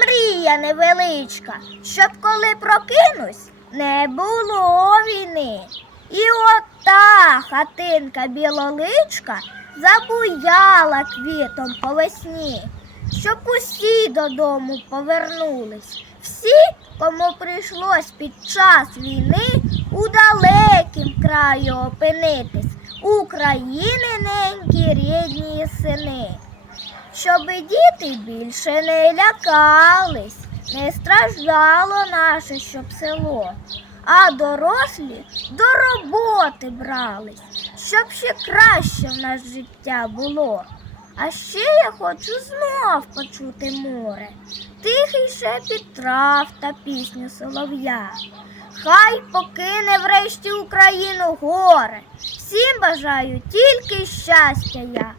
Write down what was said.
мрія невеличка, щоб коли прокинусь, не було війни. І ота хатинка білоличка забуяла квітом по весні, щоб усі додому повернулись. Всі, кому прийшлось під час війни у далекім краю опинитись, України ненькі рідні сини. Щоби діти більше не лякались, не страждало наше щоб село, а дорослі до роботи брались, щоб ще краще в нас життя було. А ще я хочу знов почути море, тихий шепіт трав та пісню солов'я. Хай покине врешті Україну горе. Всім бажаю тільки щастя я.